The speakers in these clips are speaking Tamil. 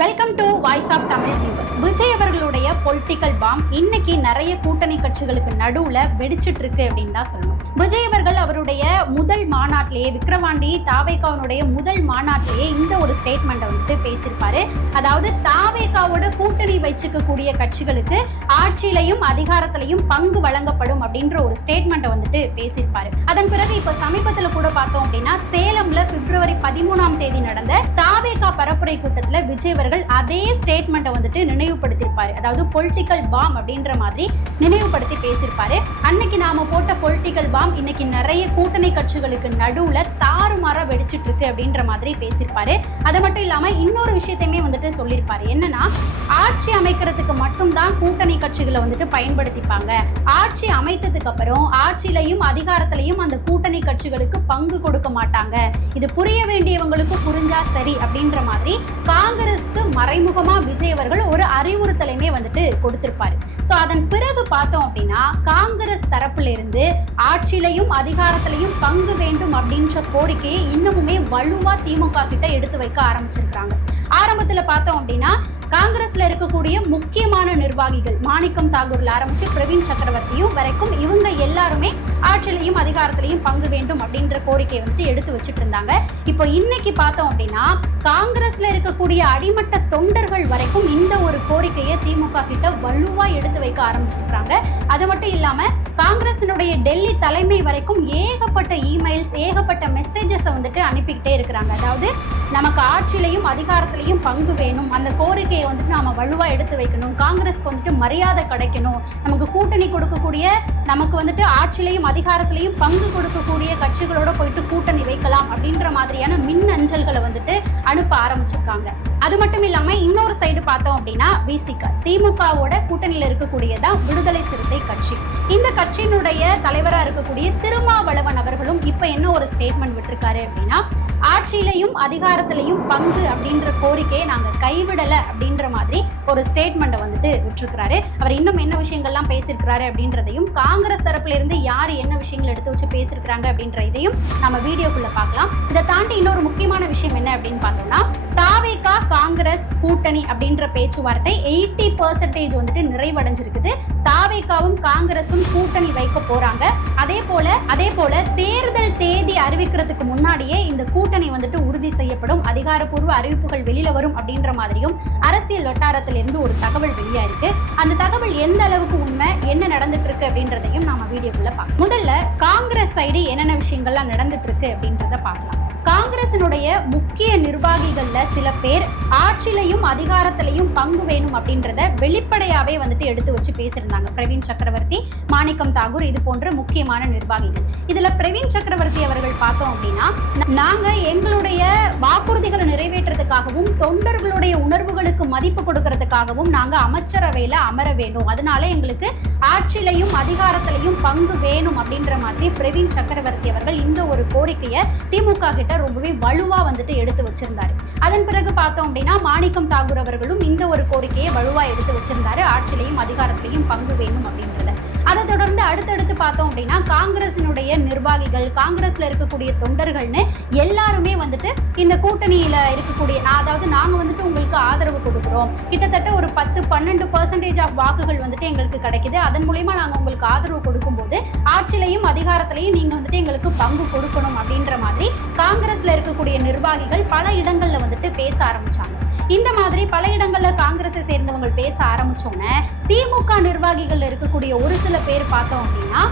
Welcome to voice of Tamil viewers. Vijay அவர்களுடைய பொலிட்டிக்கல் பாம் இன்னைக்கு நிறைய கூட்டணி கட்சிகளுக்கு நடுவுல வெடிச்சிட்டு இருக்கு அப்படின்னு தான் சொல்லணும். விஜய் அவர்கள் அவருடைய முதல் மாநாட்டிலேயே, விக்கிரவாண்டி தாவேகாவுடைய முதல் மாநாட்டிலேயே இந்த ஒரு ஸ்டேட்மெண்ட்டை வந்துட்டு பேசியிருப்பாரு. அதாவது தாவேகாவோட கூட்டணி வச்சுக்கக்கூடிய கட்சிகளுக்கு ஆட்சியிலையும் அதிகாரத்திலையும் பங்கு வழங்கப்படும் அப்படின்ற ஒரு ஸ்டேட்மெண்ட்டை வந்துட்டு பேசியிருப்பாரு. அதன் பிறகு இப்ப சமீபத்துல கூட பார்த்தோம் அப்படின்னா சேலம்ல பிப்ரவரி 13ஆம் தேதி நடந்த தாவேகா பரப்புரை கூட்டத்துல விஜய் அவர்கள் அதே ஸ்டேட்மெண்ட்டை வந்துட்டு நினைவுபடுத்தியிருப்பாரு. அதாவது பொலிட்டிக்கல் பாம் அப்படின்ற மாதிரி நினைவுபடுத்தி பேசியிருப்பாரு. அன்னைக்கு நாம போட்ட பொலிட்டிக்கல் பாம் இன்னைக்கு நிறைய கூட்டணி கட்சிகளுக்கு நடுவுல தாறுமாறா வெடிச்சிட்டு இருக்கு அப்படின்ற மாதிரி பேசியிருப்பாரு. அது மட்டும் இல்லாம இன்னொரு விஷயத்தையுமே வந்துட்டு சொல்லியிருப்பாரு. என்னன்னா, ஆட்சி அமைக்கிறதுக்கு மட்டும்தான் கூட்டணி கட்சிகளை வந்துட்டு பயன்படுத்திப்பாங்க. ஆட்சி அமைத்ததுக்கு அப்புறம் ஆட்சியிலையும் அதிகாரத்திலையும் அந்த கூட்டணி கட்சிகளுக்கு பங்கு கொடுக்க மாட்டாங்க. இது புரிய வேண்டியவங்களுக்கு புரிஞ்சா சரி அப்படின்ற மாதிரி காங்கிரஸ்க்கு மறைமுகமா விஜய் அவர்கள் ஒரு அறிவுறுத்தலையுமே வந்துட்டு கொடுத்திருப்பாரு. சோ அதன் பிறகு பார்த்தோம் அப்படின்னா காங்கிரஸ் தரப்புல இருந்து ஆட்சியிலையும் அதிகாரத்திலையும் பங்கு வேண்டும் அப்படின்ற கோரிக்கையை இன்னமுமே வலுவா திமுக கிட்ட எடுத்து வைக்க ஆரம்பிச்சிருக்காங்க. ஆரம்பத்துல பார்த்தோம் அப்படின்னா காங்கிரஸ்ல இருக்கக்கூடிய முக்கியமான நிர்வாகிகள் மாணிக்கம் தாகூர்ல ஆரம்பிச்சு பிரவீன் சக்கரவர்த்தியும் வரைக்கும் இவங்க எல்லாருமே ஆட்சியிலையும் அதிகாரத்திலையும் பங்கு வேண்டும் அப்படின்ற கோரிக்கையை வந்து எடுத்து வச்சுட்டு இருந்தாங்க. இப்போ இன்னைக்கு பார்த்தோம் அப்படின்னா காங்கிரஸ்ல இருக்கக்கூடிய அடிமட்ட தொண்டர்கள் வரைக்கும் இந்த ஒரு கோரிக்கையை திமுக கிட்ட வலுவா எடுத்து வைக்க ஆரம்பிச்சிருக்காங்க. அது மட்டும் இல்லாம காங்கிரசினுடைய டெல்லி தலைமை வரைக்கும் ஏகப்பட்ட இமெயில்ஸ், ஏகப்பட்ட மெசேஜஸ் வந்துட்டு அனுப்பிக்கிட்டே இருக்கிறாங்க. அதாவது நமக்கு ஆட்சியிலையும் அதிகாரத்திலையும் பங்கு வேணும், அந்த கோரிக்கையை வந்துட்டு நாம வலுவா எடுத்து வைக்கணும், காங்கிரஸ்க்கு வந்துட்டு மரியாதை கிடைக்கணும், நமக்கு கூட்டணி கொடுக்கக்கூடிய, நமக்கு வந்துட்டு ஆட்சியிலையும் அதிகாரத்திலையும் பங்கு கொடுக்கக்கூடிய கட்சிகளோட போயிட்டு கூட்டணி வைக்கலாம் அப்படின்ற மாதிரியான மின் அஞ்சல்களை வந்துட்டு அனுப்ப ஆரம்பிச்சிருக்காங்க. அது மட்டும் இல்லாம இன்னொரு சைடு பார்த்தோம் அப்படின்னா விசிக, திமுகவோட கூட்டணியில இருக்கக்கூடியதான் விடுதலை சிறுத்தை கட்சி. இந்த கட்சியினுடைய தலைவரா இருக்கக்கூடிய திருமாவளவன் அவர்களும் இப்ப என்ன ஒரு ஸ்டேட்மெண்ட் விட்டிருக்காரு அப்படின்னா, ஆட்சியிலையும் அதிகாரத்திலையும் பங்கு அப்படின்ற கோரிக்கையை நாங்க கைவிடல அப்படின்ற மாதிரி ஒரு ஸ்டேட்மெண்ட்டை வந்துட்டு விட்டுருக்கிறாரு. அவர் இன்னும் என்ன விஷயங்கள்லாம் பேசியிருக்கிறாரு அப்படின்றதையும், காங்கிரஸ் தரப்புல இருந்து யார் என்ன விஷயங்கள் எடுத்து வச்சு பேசியிருக்கிறாங்க அப்படின்ற இதையும் நம்ம வீடியோக்குள்ள பார்க்கலாம். இதை தாண்டி இன்னொரு முக்கியமான விஷயம் என்ன அப்படின்னு பார்த்தோம்னா, தாவேகா காங்கிரஸ் கூட்டணி அப்படின்ற பேச்சுவார்த்தை 80% வந்துட்டு நிறைவடைஞ்சிருக்குது. தாவேகாவும் காங்கிரஸும் கூட்டணி வைக்க போறாங்க. அதே போல தேர்தல் தேதி அறிவிக்கிறதுக்கு முன்னாடியே இந்த கூட்டணி வந்துட்டு உறுதி செய்யப்படும், அதிகாரப்பூர்வ அறிவிப்புகள் வெளியில வரும் அப்படின்ற மாதிரியும் அரசியல் வட்டாரத்திலிருந்து ஒரு தகவல் வெளியா இருக்கு. அந்த தகவல் எந்த அளவுக்கு உண்மை, என்ன நடந்துட்டு இருக்கு அப்படின்றதையும் நாம வீடியோக்குள்ள பார்க்கலாம். முதல்ல காங்கிரஸ் சைடு என்னென்ன விஷயங்கள்லாம் நடந்துட்டு இருக்கு அப்படின்றத பார்க்கலாம். காங்கிரசினுடைய முக்கிய நிர்வாகிகள்ல சில பேர் ஆட்சியிலையும் அதிகாரத்திலையும் பங்கு வேணும் அப்படின்றத வெளிப்படையாவே வந்துட்டு எடுத்து வச்சு பேசியிருந்தாங்க. பிரவீன் சக்கரவர்த்தி, மாணிக்கம் தாகூர், இது போன்ற முக்கியமான நிர்வாகிகள். இதுல பிரவீன் சக்கரவர்த்தி அவர்கள் பார்த்தோம் அப்படின்னா, நாங்க எங்களுடைய வாக்குறுதிகளை நிறைவேற்றுறதுக்காகவும் தொண்டர்களுடைய உணர்வுகளுக்கு மதிப்பு கொடுக்கறதுக்காகவும் நாங்க அமைச்சரவையில அமர வேண்டும், அதனால எங்களுக்கு ஆட்சியிலையும் அதிகாரத்திலையும் பங்கு வேணும் அப்படின்ற மாதிரி பிரவீன் சக்கரவர்த்தி அவர்கள் இந்த ஒரு கோரிக்கையை திமுக கிட்ட ரொம்பவே வலுவா வந்துட்டு எடுத்து வச்சிருந்தாரு. அதன் பிறகு பார்த்தோம் அப்படின்னா மாணிக்கம் தாகூர் அவர்களும் இந்த ஒரு கோரிக்கையை வலுவா எடுத்து வச்சிருந்தாரு, ஆட்சியிலையும் அதிகாரத்திலையும் பங்கு வேணும் அப்படின்றத. அதை தொடர்ந்து அடுத்தடுத்து பார்த்தோம் அப்படின்னா காங்கிரசினுடைய நிர்வாகிகள், காங்கிரஸ்ல இருக்கக்கூடிய தொண்டர்கள்னு எல்லாருமே வந்துட்டு இந்த கூட்டணியில இருக்கக்கூடிய, அதாவது நாங்க வந்துட்டு உங்களுக்கு ஆதரவு கொடுக்குறோம், கிட்டத்தட்ட ஒரு 10-12% ஆஃப் வாக்குகள் வந்துட்டு எங்களுக்கு கிடைக்குது, அதன் மூலமா நாங்க உங்களுக்கு ஆதரவு கொடுக்கும்போது ஆட்சியிலையும் அதிகாரத்திலையும் நீங்க வந்துட்டு எங்களுக்கு பங்கு கொடுக்கணும் அப்படின்ற மாதிரி காங்கிரஸ்ல இருக்கக்கூடிய நிர்வாகிகள் பல இடங்கள்ல வந்துட்டு பேச ஆரம்பிச்சாங்க. இந்த மாதிரி பல இடங்கள்ல காங்கிரஸை சேர்ந்தவங்க பேச ஆரம்பிச்சோன்னே திமுக நிர்வாகிகள் இருக்கக்கூடிய ஒரு சில பேர் பார்த்தோம் அப்படின்னா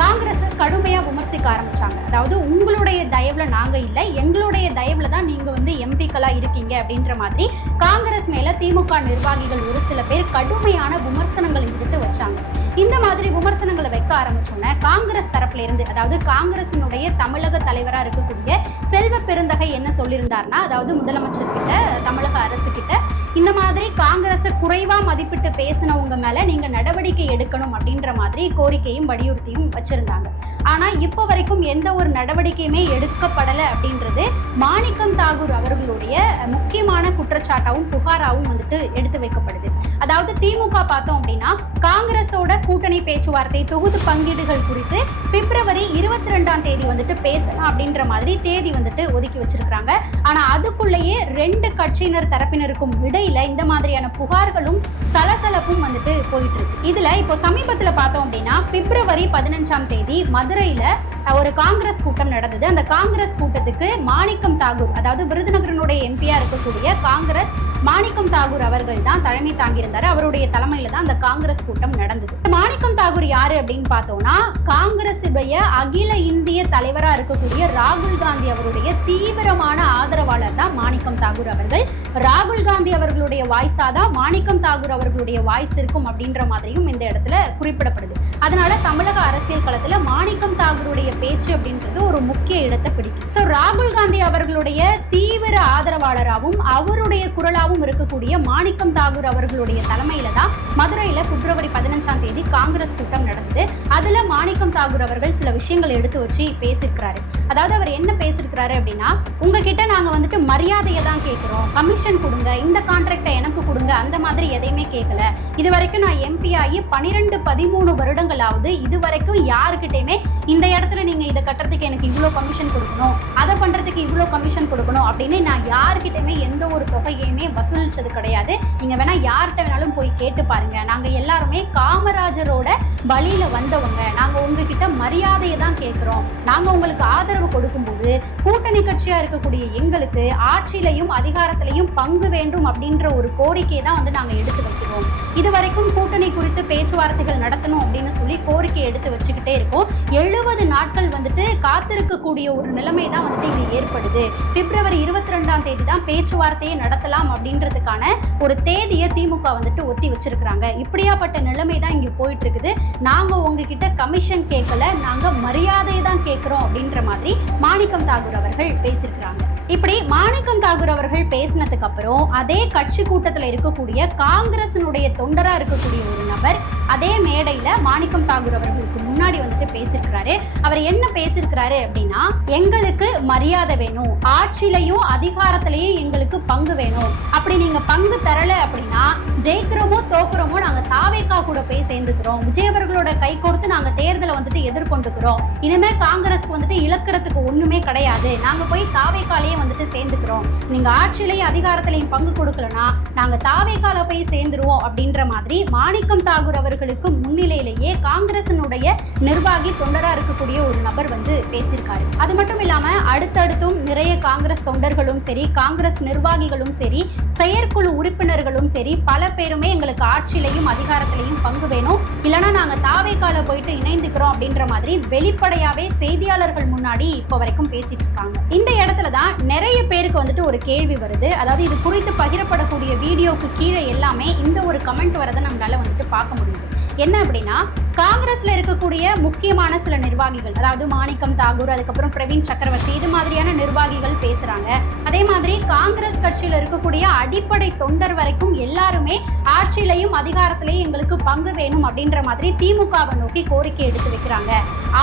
காங்கிரஸை கடுமையா விமர்சிக்க ஆரம்பிச்சாங்க. அதாவது உங்களுடைய தயவுல நாங்க இல்லை, எங்களுடைய தயவுல தான் நீங்க வந்து எம்பிக்களா இருக்கீங்க அப்படின்ற மாதிரி காங்கிரஸ் மேல திமுக நிர்வாகிகள் ஒரு சில பேர் கடுமையான விமர்சனங்கள் எடுத்து வச்சாங்க. இந்த மாதிரி விமர்சனங்களை வைக்க ஆரம்பிச்சோன்னே காங்கிரஸ் தரப்புல இருந்து, அதாவது காங்கிரசினுடைய தமிழக தலைவரா இருக்கக்கூடிய செல்வ பெருந்தகை என்ன சொல்லியிருந்தார்னா, அதாவது முதலமைச்சர் கிட்ட, தமிழக அரசு கிட்ட இந்த மாதிரி காங்கிரஸை குறைவா மதிப்பிட்டு பேசினவங்க மேல நீங்க நடவடிக்கை எடுக்கணும் அப்படின்ற மாதிரி கோரிக்கையும் வலியுறுத்தியும் வச்சிருந்தாங்க. ஆனா இப்ப வரைக்கும் எந்த ஒரு நடவடிக்கையுமே எடுக்கப்படலை அப்படின்றது மாணிக்கம் தாகூர் அவர்களுடைய முக்கியமான குற்றச்சாட்டாவும் புகாராவும் வந்துட்டு எடுத்து வைக்கப்படுது. அதாவது திமுக பார்த்தோம் அப்படின்னா காங்கிரஸோட கூட்டணி பேச்சுவார்த்தை தொகுதி பங்கீடுகள் குறித்து பிப்ரவரி 22ஆம் தேதி வந்துட்டு பேசலாம் அப்படின்ற மாதிரி தேதி வந்துட்டு ஒதுக்கி வச்சிருக்காங்க. ஆனா அதுக்குள்ளேயே 2 கட்சியினர் தரப்பினருக்கும் இடையில இந்த மாதிரியான புகார்களும் சலசலப்பும் வந்துட்டு போயிட்டு இருக்கு. இதுல இப்போ சமீபத்துல பார்த்தோம் அப்படின்னா பிப்ரவரி 15ஆம் தேதி மதுரையில ஒரு காங்கிரஸ் கூட்டம் நடந்தது. அந்த காங்கிரஸ் கூட்டத்துக்கு மாணிக்கம் தாகூர், அதாவது விருதுநகரனுடைய எம்பியா இருக்கக்கூடிய காங்கிரஸ் மாணிக்கம் தாகூர் அவர்கள் தான் தலைமை தாங்கியிருந்தாரு. அவருடைய தலைமையில தான் அந்த காங்கிரஸ் கூட்டம் நடந்தது. மாணிக்கம் தாகூர் யாரு அப்படின்னு பார்த்தோம்னா காங்கிரஸுடைய அகில இந்திய தலைவரா இருக்கக்கூடிய ராகுல் காந்தி அவருடைய தீவிரமான ஆதரவாளர் தான் மாணிக்கம் தாகூர் அவர்கள். ராகுல் காந்தி அவர்களுடைய வாய்ஸா தான் மாணிக்கம் தாகூர் அவர்களுடைய வாய்ஸ் இருக்கும் அப்படின்ற மாதிரியும் இந்த இடத்துல குறிப்பிடப்படுது. அதனால தமிழக அரசியல் களத்துல மாணிக்கம் தாகூருடைய பேச்சு அப்படின்றது ஒரு முக்கிய இடத்தை பிடிக்கும். சோ ராகுல் காந்தி அவர்களுடைய தீவிர ஆதரவாளராகவும் அவருடைய குரலாகவும் இருக்கக்கூடிய மாணிக்கம் தாகூர் அவர்களுடைய தலைமையில தான் மதுரையில பிப்ரவரி 15ஆம் தேதி காங்கிரஸ் கூட்டம் நடந்தது. அதுல மாணிக்கம் தாகூர் அவர்கள் சில விஷயங்களை எடுத்து வச்சு பேசியிருக்கிறாரு. அதாவது அவர் என்ன பேசியிருக்கிறாரு அப்படின்னா, உங்ககிட்ட நாங்க வந்துட்டு மரியாதையை தான் கேட்கிறோம், கமிஷன் கொடுங்க, இந்த கான்ட்ராக்டை எனக்கு கொடுங்க, அந்த மாதிரி எதையுமே கேட்கல. இது வரைக்கும் நான் எம்பி ஆகி 12-13 வருடங்களாவது இது வரைக்கும் யாருக்கிட்டையுமே இந்த இடத்துல நீங்க இதை கட்டுறதுக்கு எனக்கு இவ்வளோ கமிஷன் கொடுக்கணும், அதை பண்றதுக்கு இவ்வளோ கமிஷன் கொடுக்கணும் அப்படின்னு நான் யாருக்கிட்டையுமே எந்த ஒரு தொகையுமே வசூலிச்சது கிடையாது. நீங்க வேணா யார்கிட்ட வேணாலும் போய் கேட்டு பாருங்க. நாங்க எல்லாருமே காமராஜரோட வழியில வந்தவங்க. நாங்க உங்ககிட்ட மரியாதையை தான் கேட்கிறோம். நாங்க உங்களுக்கு ஆதரவு கொடுக்கும்போது கூட்டணி கட்சியா இருக்கக்கூடிய எங்களுக்கு ஆட்சியிலையும் அதிகாரத்திலையும் பங்கு வேண்டும் அப்படின்ற ஒரு கோரிக்கையை தான் வந்து நாங்க எடுத்து வைக்கிறோம். இதுவரைக்கும் கூட்டணி குறித்து பேச்சுவார்த்தைகள் நடத்தணும் அப்படின்னு சொல்லி கோரிக்கை எடுத்து வச்சுக்கிட்டே இருக்கோம். 70 நாட்கள் வந்துட்டு காத்திருக்கக்கூடிய ஒரு நிலைமை தான் வந்துட்டு இங்க ஏற்படுது. பிப்ரவரி 22ஆம் தேதி தான் பேச்சுவார்த்தையை நடத்தலாம் அப்படின்றதுக்கான ஒரு தேதியை திமுக வந்துட்டு ஒத்தி வச்சிருக்கிறாங்க. இப்படியாப்பட்ட நிலைமை தான் இங்க போயிட்டு இருக்குது. நாங்க உங்ககிட்ட கமிஷன் கேட்கல, நாங்க மரியாதையை தான் கேட்கிறோம் அப்படின்ற மாதிரி மாணிக்கம் தாகூர் அவர்கள் பேசியிருக்கிறாங்க. இப்படி மாணிக்கம் தாகூர் அவர்கள் பேசினதுக்கு அப்புறம் அதே கட்சி கூட்டத்தில் இருக்கக்கூடிய காங்கிரசினுடைய தொண்டரா இருக்கக்கூடிய ஒரு நபர் அதே மேடையில மாணிக்கம் தாகூர் அவர்களுக்கு முன்னாடி வந்துட்டு பேசியிருக்கிறாரு. அவர் என்ன பேசியிருக்கிறாரு அப்படின்னா, எங்களுக்கு மரியாதை வேணும், ஆட்சியிலையும் அதிகாரத்திலையும் எங்களுக்கு பங்கு வேணும். அப்படி நீங்க பங்கு தரல அப்படின்னா ஜெயிக்கிறோமோ தோக்குறோமோ நாங்க தாவேக்கா கூட போய் சேர்ந்துக்கிறோம். விஜய் அவர்களோட கை கோர்த்து நாங்க தேர்தலை வந்துட்டு எதிர்கொண்டுக்கிறோம். இனிமே காங்கிரஸ்க்கு வந்துட்டு இழக்கிறதுக்கு ஒண்ணுமே கிடையாது. நாங்க போய் தாவேக்காலேயே வந்துட்டு சேர்ந்துக்கிறோம். நீங்க ஆட்சியிலையும் அதிகாரத்திலையும் பங்கு கொடுக்கலனா நாங்க தாவேக்கால போய் சேர்ந்துருவோம் அப்படின்ற மாதிரி மாணிக்கம் தாகூர் அவர்களுக்கு முன்னிலையிலேயே காங்கிரசினுடைய நிர்வாகி தொண்டரா இருக்கக்கூடிய ஒரு நபர் வந்து பேசியிருக்காரு. அது மட்டும் இல்லாம அடுத்தடுத்தும் நிறைய காங்கிரஸ் தொண்டர்களும் சரி, காங்கிரஸ் நிர்வாகிகளும் சரி, செயற்குழு உறுப்பினர்களும் சரி, பல பேருமே எங்களுக்கு ஆட்சியிலையும் அதிகாரத்திலையும் பங்கு வேணும், இல்லைன்னா நாங்க தாவேக்கால போயிட்டு இணைந்துக்கிறோம் அப்படின்ற மாதிரி வெளிப்படையாவே செய்தியாளர்கள் முன்னாடி இப்போ வரைக்கும் பேசிட்டு இருக்காங்க. இந்த இடத்துல தான் நிறைய பேருக்கு வந்துட்டு ஒரு கேள்வி வருது. அதாவது இது குறித்து பகிரப்படக்கூடிய வீடியோக்கு கீழே எல்லாமே இந்த ஒரு கமெண்ட் வரதை நம்மளால வந்துட்டு பார்க்க முடியுது. என்ன அப்படின்னா, காங்கிரஸ்ல இருக்கக்கூடிய முக்கியமான சில நிர்வாகிகள், அதாவது மாணிக்கம் தாகூர், அதுக்கப்புறம் பிரவீன் சக்கரவர்த்தி, இது மாதிரியான நிர்வாகிகள் பேசுறாங்க. அதே மாதிரி காங்கிரஸ் கட்சியில இருக்கக்கூடிய அடிப்படை தொண்டர் வரைக்கும் எல்லாருமே ஆட்சியிலையும் அதிகாரத்திலையும் எங்களுக்கு பங்கு வேணும் அப்படின்ற மாதிரி திமுகவை நோக்கி கோரிக்கை எடுத்து வைக்கிறாங்க.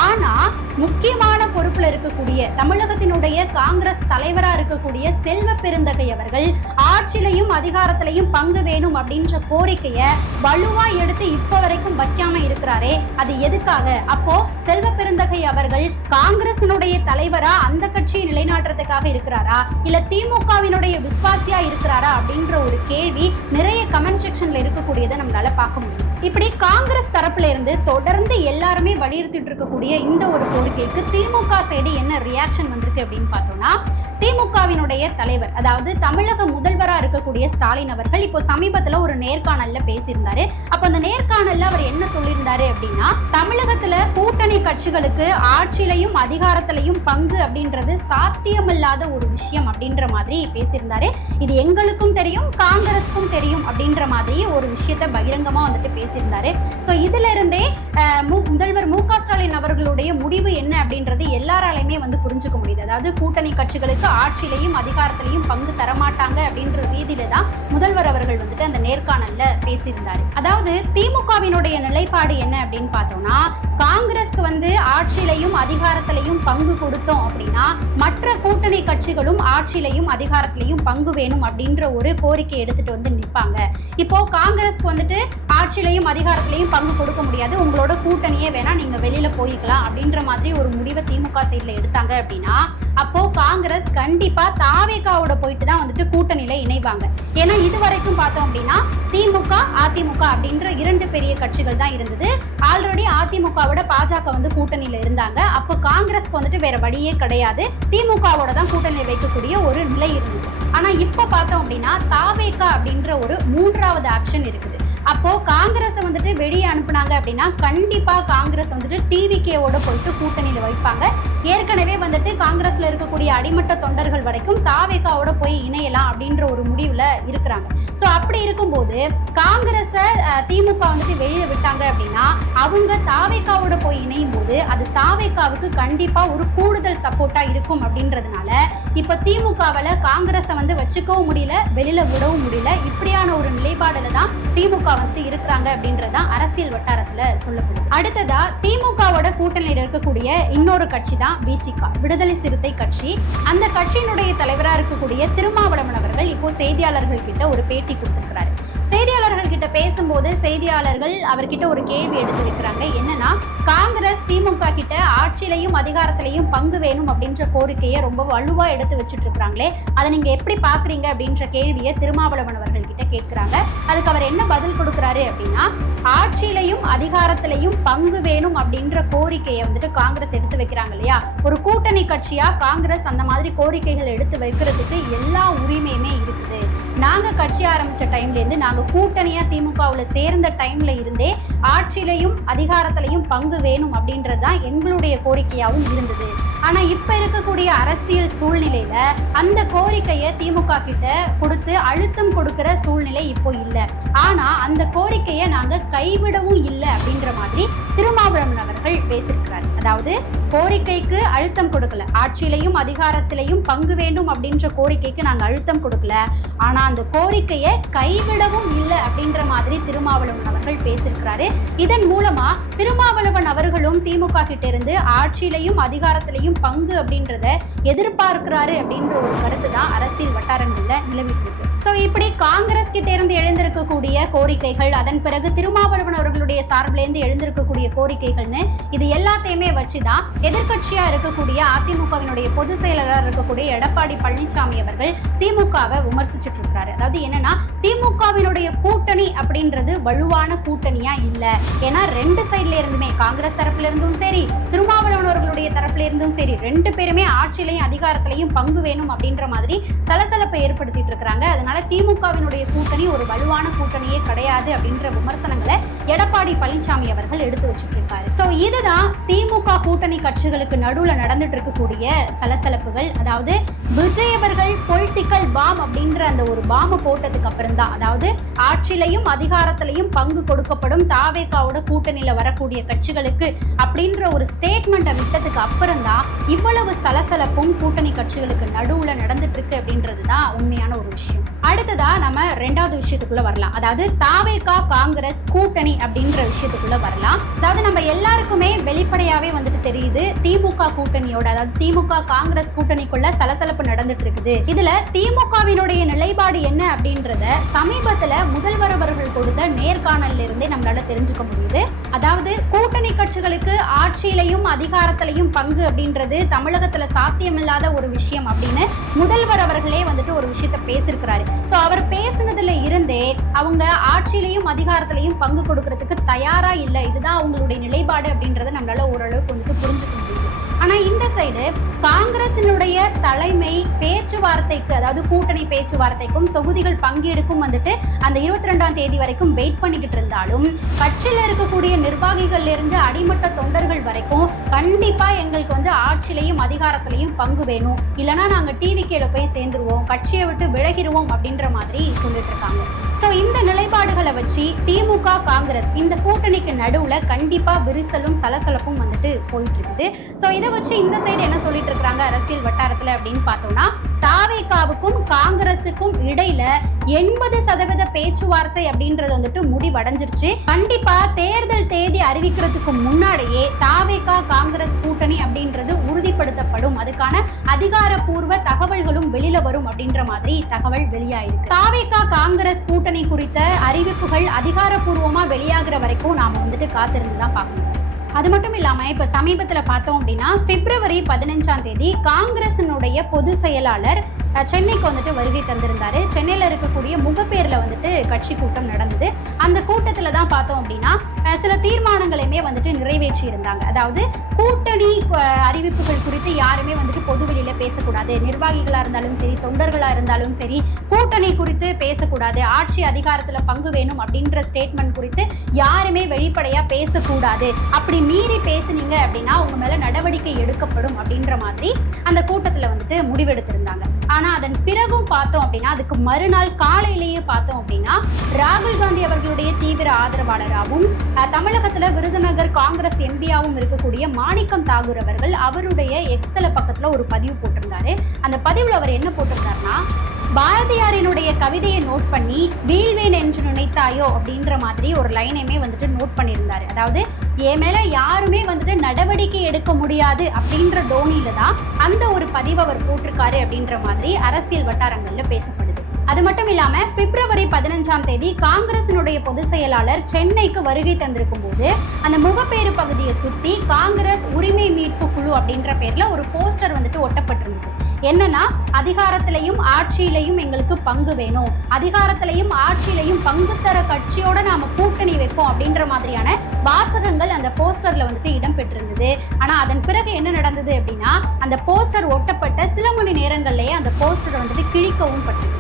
ஆனா முக்கியமான பொறுப்புல இருக்கக்கூடிய தமிழகத்தினுடைய காங்கிரஸ் தலைவரா இருக்கக்கூடிய செல்வ பெருந்தகை அவர்கள் ஆட்சியிலையும் அதிகாரத்திலையும் பங்கு வேணும் அப்படின்ற கோரிக்கையை வலுவா எடுத்து இப்ப வரைக்கும் வைக்காம இருக்கிறாரே, அது எதுக்காக? அப்போ செல்வ பெருந்தகை அவர்கள் காங்கிரசினுடைய தலைவரா அந்த கட்சியை நிலைநாட்டுறதுக்காக இருக்கிறாரா, இல்ல திமுகவினுடைய விசுவாசியா இருக்கிறாரா அப்படின்ற ஒரு கேள்வி நிறைய கமெண்ட் செக்ஷன்ல இருக்கக்கூடியதை நம்மளால பார்க்க முடியும். இப்படி காங்கிரஸ் தரப்புல இருந்து தொடர்ந்து எல்லாருமே வலியுறுத்திட்டு இருக்கக்கூடிய இந்த ஒரு கோரிக்கைக்கு திமுக சைடு என்ன ரியாக்ஷன் வந்திருக்கு அப்படின்னு பார்த்தோம்னா, திமுகவினுடைய தலைவர், அதாவது தமிழக முதல்வரா இருக்கக்கூடிய ஸ்டாலின் அவர்கள் இப்போ சமீபத்துல ஒரு நேர்காணல்ல பேசியிருந்தாரு. அப்ப அந்த நேர்காணல்ல அவர் என்ன சொல்லியிருந்தாரு அப்படின்னா, தமிழகத்துல கூட்டணி கட்சிகளுக்கு ஆட்சியிலையும் அதிகாரத்திலையும் பங்கு அப்படின்றது சாத்தியமில்லாத ஒரு விஷயம் அப்படின்ற மாதிரி பேசியிருந்தாரு. இது எங்களுக்கும் தெரியும், காங்கிரஸுக்கும் தெரியும் அப்படின்ற மாதிரி ஒரு விஷயத்தை பகிரங்கமா வந்துட்டு பேசியிருந்தாரு. ஸோ இதுல இருந்தே முதல்வர் மு க ஸ்டாலின் அவர்களுடைய முடிவு என்ன அப்படின்றது எல்லாராலையுமே வந்து புரிஞ்சுக்க முடியுது. அதாவது கூட்டணி கட்சிகளுக்கு ஆட்சியிலையும் அதிகாரத்திலையும் பங்கு தரமாட்டாங்க அப்படின்ற ரீதியில தான் முதல்வர் அவர்கள் வந்துட்டு அந்த நேர்காணல்ல பேசியிருந்தாரு. அதாவது திமுகவினுடைய நிலைப்பாடு என்ன அப்படின்னு பார்த்தோம்னா, காங்கிரஸ்க்கு வந்து ஆட்சியிலையும் அதிகாரத்திலையும் பங்கு கொடுத்தோம் அப்படின்னா மற்ற கூட்டணி கட்சிகளும் ஆட்சியிலையும் அதிகாரத்திலையும் பங்கு வேணும் அப்படின்ற ஒரு கோரிக்கை எடுத்துட்டு வந்து நிற்பாங்க. இப்போ காங்கிரஸ்க்கு வந்துட்டு ஆட்சியிலையும் அதிகாரத்திலையும் பங்கு கொடுக்க முடியாது, உங்களோட கூட்டணியே வேணா நீங்க வெளியில போய்க்கலாம் அப்படின்ற மாதிரி ஒரு முடிவை திமுக சைட்ல எடுத்தாங்க அப்படின்னா அப்போ காங்கிரஸ் கண்டிப்பா தாவேகாவோட போயிட்டு தான் வந்துட்டு கூட்டணியில இணைவாங்க. ஏன்னா இது வரைக்கும் பார்த்தோம் அப்படின்னா திமுக அதிமுக அப்படின்ற இரண்டு பெரிய கட்சிகள் தான் இருந்தது. ஆல்ரெடி அதிமுகவோட பாஜக வந்து கூட்டணியில இருந்தாங்க. அப்போ காங்கிரஸ்க்கு வந்துட்டு வேற வழியே கிடையாது, திமுகவோட தான் கூட்டணியை வைக்கக்கூடிய ஒரு நிலை இருந்தது. ஆனா இப்ப பார்த்தோம் அப்படின்னா தாவேகா அப்படின்ற ஒரு மூன்றாவது ஆப்ஷன் இருக்குது. அப்போ காங்கிரஸ் வந்துட்டு வெளியே அனுப்புனாங்க அப்படின்னா கண்டிப்பா காங்கிரஸ் வந்துட்டு டிவிகேவோட போயிட்டு கூட்டணியில வைப்பாங்க. ஏற்கனவே வந்துட்டு காங்கிரஸ்ல இருக்கக்கூடிய அடிமட்ட தொண்டர்கள் வரைக்கும் தாவேகாவோட போய் இணையலாம் அப்படின்ற ஒரு முடிவுல இருக்கிறாங்க. சோ அப்படி இருக்கும்போது காங்கிரஸ திமுக வந்துட்டு வெளியே விட்டாங்க அப்படின்னா அவங்க தாவேகாவோட போய் இணையும் போது அது தாவேகாவுக்கு கண்டிப்பா ஒரு கூடுதல் சப்போர்ட்டா இருக்கும் அப்படின்றதுனால இப்ப திமுகவால காங்கிரஸை வந்து வச்சுக்கவும் முடியல, வெளியில விடவும் முடியல. இப்படியான ஒரு நிலைப்பாடுல தான் திமுக வந்துட்டு இருக்கிறாங்க அப்படின்றதான் அரசியல் வட்டாரத்துல சொல்லப்படுது. அடுத்ததா திமுகவோட கூட்டணியில் இருக்கக்கூடிய இன்னொரு கட்சி தான் விசிக, விடுதலை சிறுத்தை கட்சி. அந்த கட்சியினுடைய தலைவரா இருக்கக்கூடிய திருமாவளவன் அவர்கள் இப்போ செய்தியாளர்கள் கிட்ட ஒரு பேட்டி கொடுத்திருக்கிறாரு. செய்தியாளர்கள் கிட்ட பேசும்போது செய்தியாளர்கள் அவர்கிட்ட ஒரு கேள்வி எடுத்து வைக்கிறாங்க. என்னன்னா, காங்கிரஸ் திமுக கிட்ட ஆட்சியிலையும் அதிகாரத்திலையும் பங்கு வேணும் அப்படின்ற கோரிக்கையை ரொம்ப வலுவா எடுத்து வச்சுட்டு இருக்காங்களே, அதை நீங்க எப்படி பாக்குறீங்க அப்படின்ற கேள்வியை திருமாவளவன் அவர்கள் கிட்ட கேட்கிறாங்க. அதுக்கு அவர் என்ன பதில் கொடுக்கிறாரு அப்படின்னா, ஆட்சியிலையும் அதிகாரத்திலையும் பங்கு வேணும் அப்படின்ற கோரிக்கையை வந்துட்டு காங்கிரஸ் எடுத்து வைக்கிறாங்க இல்லையா, ஒரு கூட்டணி கட்சியா காங்கிரஸ் அந்த மாதிரி கோரிக்கைகள் எடுத்து வைக்கிறதுக்கு எல்லா உரிமையுமே இருக்குது. நாங்க கட்சி ஆரம்பிச்ச டைம்ல இருந்து, நாங்க கூட்டணியா திமுகவுல சேர்ந்த டைம்ல இருந்தே ஆட்சியிலையும் அதிகாரத்திலையும் பங்கு வேணும் அப்படின்றதுதான் எங்களுடைய கோரிக்கையாவும் இருந்தது. ஆனா இப்ப இருக்கக்கூடிய அரசியல் சூழ்நிலையில அந்த கோரிக்கையை திமுக கிட்ட கொடுத்து அழுத்தம் கொடுக்கிற சூழ்நிலை இப்போ இல்லை. ஆனா அந்த கோரிக்கையை நாங்க கைவிடவும் இல்லை அப்படின்ற மாதிரி திருமாவளவன் அவர்கள் பேசியிருக்கிறார். அதாவது கோரிக்கைக்கு அழுத்தம் கொடுக்கல, ஆட்சியிலையும் அதிகாரத்திலையும் பங்கு வேண்டும் அப்படின்ற கோரிக்கைக்கு நாங்க அழுத்தம் கொடுக்கல, ஆனா அந்த கோரிக்கையை கைவிடவும் இல்லை அப்படின்ற மாதிரி திருமாவளவன் அவர்கள் பேசியிருக்கிறாரு. இதன் மூலமா திருமாவளவன் அவர்களும் திமுக கிட்ட இருந்து ஆட்சியிலையும் அதிகாரத்திலையும் பங்கு அப்படின்றத எதிர்பார்க்கிறாரு அப்படின்ற ஒரு கருத்து தான் அரசியல் வட்டாரங்கள்ல நிலவிட்டு இருக்கு. சோ இப்படி காங்கிரஸ் கிட்ட இருந்து எழுந்திருக்கக்கூடிய கோரிக்கைகள், அதன் பிறகு திருமாவளவன் அவர்களுடைய சார்பில இருந்து எழுந்திருக்கக்கூடிய கோரிக்கைகள்னு இது எல்லாத்தையுமே வச்சுதான் எதிர்கட்சியா இருக்கக்கூடிய அதிமுகவினுடைய பொதுச் செயலாளர் இருக்கக்கூடிய எடப்பாடி பழனிசாமி அவர்கள் திமுகவை விமர்சிச்சுட்டு இருக்காரு. அதாவது என்னன்னா, திமுகவினுடைய கூட்டணி அப்படின்றது வலுவான கூட்டணியா இல்ல. ஏன்னா ரெண்டு சைட்ல இருந்துமே, காங்கிரஸ் தரப்புல இருந்தும் சரி, திருமாவளவன் அவர்களுடைய தரப்புல இருந்தும் சரி, ரெண்டு பேருமே ஆட்சியிலையும் அதிகாரத்திலையும் பங்கு வேணும் அப்படின்ற மாதிரி சலசலப்பை ஏற்படுத்திட்டு இருக்காங்க. அதனால திமுகவினுடைய கூட்டணி ஒரு வலுவான கூட்டணியே கிடையாது அப்படின்ற விமர்சனங்களை எடப்பாடி பழனிசாமி அவர்கள் எடுத்து வச்சுட்டு இருக்காரு. சோ இதுதான் திமுக கூட்டணி கட்சிகளுக்கு நடுவுல நடந்துட்டு இருக்கக்கூடிய சலசலப்புகள். அதாவது விஜய் அவர்கள் பொலிட்டிக்கல் பாம் அப்படின்ற அந்த ஒரு பாம்பு போட்டதுக்கு அப்புறம் தான், அதாவது ஆட்சியிலையும் அதிகாரத்திலையும் பங்கு கொடுக்கப்படும் தாவேகாவோட கூட்டணியில வரக்கூடிய கட்சிகளுக்கு அப்படின்ற ஒரு ஸ்டேட்மெண்ட்டை விட்டதுக்கு அப்புறம் தான் இவ்வளவு சலசலப்பும் கூட்டணி கட்சிகளுக்கு நடுவுல நடந்துட்டு இருக்கு அப்படின்றது தான் உண்மையான ஒரு விஷயம். அடுத்ததா நம்ம ரெண்டாவது விஷயத்துக்குள்ள வரலாம். அதாவது தாவேகா காங்கிரஸ் கூட்டணி அப்படின்ற விஷயத்துக்குள்ள வரலாம். அதாவது நம்ம எல்லாருக்குமே வெளிப்படையாவே வந்துட்டு தெரியுது, திமுக கூட்டணியோட, அதாவது திமுக காங்கிரஸ் கூட்டணிக்குள்ள சலசலப்பு நடந்துட்டு இருக்குது. இதுல திமுகவினுடைய நிலைப்பாடு என்ன அப்படின்றத சமீபத்துல முதல்வர் அவர்கள் கொடுத்த நேர்காணல்ல இருந்தே நம்மளால தெரிஞ்சுக்க முடியுது. அதாவது கூட்டணி கட்சிகளுக்கு ஆட்சியிலையும் அதிகாரத்திலையும் பங்கு அப்படின்றது தமிழகத்துல சாத்தியமில்லாத ஒரு விஷயம் அப்படின்னு முதல்வர் அவர்களே வந்துட்டு ஒரு விஷயத்த பேசியிருக்கிறாரு. சோ அவர் பேசினதுல இருந்தே அவங்க ஆட்சியிலையும் அதிகாரத்திலையும் பங்கு கொடுக்கறதுக்கு தயாரா இல்லை, இதுதான் அவங்களுடைய நிலைப்பாடு அப்படின்றத நம்மளால ஓரளவுக்கு வந்துட்டு புரிஞ்சுக்க முடியுது. ஆனா இந்த சைடு காங்கிரசினுடைய தலைமை பேச்சுவார்த்தைக்கு, அதாவது கூட்டணி பேச்சுவார்த்தைக்கும் தொகுதிகள் பங்கெடுக்கும் வந்துட்டு அந்த 22ஆம் தேதி வரைக்கும் வெயிட் பண்ணிக்கிட்டு இருந்தாலும், கட்சியில இருக்கக்கூடிய நிர்வாகிகள் இருந்து அடிமட்ட தொண்டர்கள் வரைக்கும் கண்டிப்பா எங்களுக்கு வந்து ஆட்சியிலையும் அதிகாரத்திலையும் பங்கு வேணும், இல்லைன்னா நாங்க டிவிகேல போய் சேர்ந்துருவோம், கட்சியை விட்டு விலகிடுவோம் அப்படின்ற மாதிரி சொல்லிட்டு இருக்காங்க. சோ இந்த நிலைப்பாடுகளை வச்சு திமுக காங்கிரஸ் இந்த கூட்டணிக்கு நடுவுல கண்டிப்பா விரிசலும் சலசலப்பும் வந்துட்டு போயிட்டு இருக்குது. சோ இதை வச்சு இந்த சைடு என்ன சொல்லிட்டு இருக்காங்க அரசியல் வட்டாரத்துல அப்படின்னு பார்த்தோம்னா, தாவேகாவுக்கும் காங்கிரஸுக்கும் இடையில 80% பேச்சுவார்த்தை அப்படின்றது வந்துட்டு முடிவடைஞ்சிருச்சு. கண்டிப்பா தேர்தல் தேதி அறிவிக்கிறதுக்கு முன்னாடியே தாவேகா காங்கிரஸ் கூட்டணி அப்படின்றது உறுதிப்படுத்தப்படும், அதுக்கான அதிகாரப்பூர்வ தகவல்களும் வெளியில வரும் அப்படின்ற மாதிரி தகவல் வெளியாயிருக்கு. தாவேகா காங்கிரஸ் கூட்டணி குறித்த அறிவிப்புகள் அதிகாரப்பூர்வமா வெளியாகிற வரைக்கும் நாம வந்துட்டு காத்திருந்து தான் பார்க்கணும். அது மட்டும் இல்லாம இப்ப சமீபத்துல பார்த்தோம் அப்படின்னா பிப்ரவரி 15ஆம் தேதி காங்கிரசினுடைய பொதுச் செயலாளர் சென்னைக்கு வந்துட்டு வருகை தந்திருந்தாரு. சென்னையில இருக்கக்கூடிய முகப்பேர்ல வந்துட்டு கட்சி கூட்டம் நடந்தது. அந்த கூட்டத்துல தான் பார்த்தோம் அப்படின்னா சில தீர்மானங்களையுமே வந்துட்டு நிறைவேற்றி இருந்தாங்க. அதாவது கூட்டணி அறிவிப்புகள் குறித்து யாருமே வந்துட்டு பொதுவெளியில பேசக்கூடாது, நிர்வாகிகளா இருந்தாலும் சரி தொண்டர்களா இருந்தாலும் சரி கூட்டணி குறித்து பேசக்கூடாது, ஆட்சி அதிகாரத்துல பங்கு வேணும் அப்படின்ற ஸ்டேட்மெண்ட் குறித்து யாருமே வெளிப்படையா பேசக்கூடாது, அப்படி மீறி பேசுனீங்க அப்படின்னா உங்க மேல நடவடிக்கை எடுக்கப்படும் அப்படின்ற மாதிரி அந்த கூட்டத்துல வந்துட்டு முடிவெடுத்திருந்தாங்க. ஆனா அதன் பிறகும் பார்த்தோம் அப்படின்னா அதுக்கு மறுநாள் காலையிலேயே பார்த்தோம் அப்படின்னா ராகுல் காந்தி அவர்களுடைய தீவிர ஆதரவாளராகவும் தமிழகத்துல விருதுநகர் காங்கிரஸ் எம்பியாவும் இருக்கக்கூடிய மாணிக்கம் தாகூர் அவர்கள் அவருடைய எக்ஸ்தல பக்கத்துல ஒரு பதிவு போட்டிருந்தாரு. அந்த பதிவுல அவர் என்ன போட்டிருந்தாருன்னா, பாரதியாரினுடைய கவிதையை நோட் பண்ணி வீழ்வேன் என்று நினைத்தாயோ அப்படின்ற மாதிரி ஒரு லைனையுமே வந்துட்டு நோட் பண்ணியிருந்தாரு. அதாவது என் மேல யாருமே வந்துட்டு நடவடிக்கை எடுக்க முடியாது அப்படின்ற தோனியில தான் அந்த ஒரு பதிவு அவர் போட்டிருக்காரு அப்படின்ற மாதிரி அரசியல் வட்டாரங்கள்ல பேசப்படுது. அது மட்டும் இல்லாம பிப்ரவரி 15ஆம் தேதி காங்கிரசினுடைய பொதுச் செயலாளர் சென்னைக்கு வருகை தந்திருக்கும் போது அந்த முகப்பேறு பகுதியை சுத்தி காங்கிரஸ் உரிமை மீட்பு குழு அப்படின்ற பேர்ல ஒரு போஸ்டர் வந்துட்டு ஒட்டப்பட்டிருந்தது. என்னன்னா, அதிகாரத்திலையும் ஆட்சியிலையும் எங்களுக்கு பங்கு வேணும், அதிகாரத்திலையும் ஆட்சியிலையும் பங்கு தர கட்சியோட நாம கூட்டணி வைப்போம் அப்படின்ற மாதிரியான வாசகங்கள் அந்த போஸ்டர்ல வந்துட்டு இடம்பெற்றிருந்தது. ஆனா அதன் பிறகு என்ன நடந்தது அப்படின்னா, அந்த போஸ்டர் ஒட்டப்பட்ட சில மணி நேரங்கள்லயே அந்த போஸ்டர் வந்துட்டு கிழிக்கவும் பட்டது.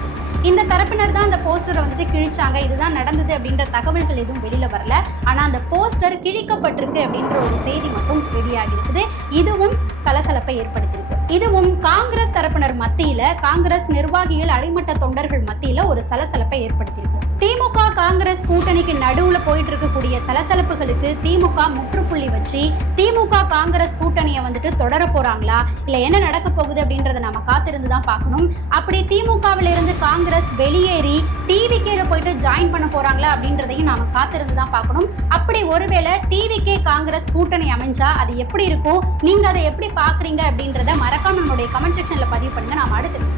இந்த தரப்பினர் தான் அந்த போஸ்டரை வந்துட்டு கிழிச்சாங்க, இதுதான் நடந்தது அப்படின்ற தகவல்கள் எதுவும் வெளியில வரல. ஆனா அந்த போஸ்டர் கிழிக்கப்பட்டிருக்கு அப்படின்ற ஒரு செய்தி மட்டும் வெளியாகி இருக்குது. இதுவும் சலசலப்பை ஏற்படுத்தியிருக்கு. இதுவும் காங்கிரஸ் தரப்பினர் மத்தியில, காங்கிரஸ் நிர்வாகிகள் அடிமட்ட தொண்டர்கள் மத்தியில ஒரு சலசலப்பை ஏற்படுத்தியிருக்கு. திமுக காங்கிரஸ் கூட்டணிக்கு நடுவுல போயிட்டு இருக்கக்கூடிய சலசலப்புகளுக்கு திமுக முற்றுப்புள்ளி வச்சு திமுக காங்கிரஸ் கூட்டணியை வந்துட்டு தொடர போறாங்களா, இல்ல என்ன நடக்க போகுது அப்படின்றத நாம காத்திருந்து தான் பார்க்கணும். அப்படி திமுகவில இருந்து காங்கிரஸ் வெளியேறி டிவிகேல போயிட்டு ஜாயின் பண்ண போறாங்களா அப்படின்றதையும் நாம காத்திருந்து தான் பார்க்கணும். அப்படி ஒருவேளை டிவிகே காங்கிரஸ் கூட்டணி அமைஞ்சா அது எப்படி இருக்கும், நீங்க அதை எப்படி பாக்குறீங்க அப்படின்றத மறக்காம நம்மளுடைய கமெண்ட் செக்ஷன்ல பதிவு பண்ணுங்க. நாம அடுத்து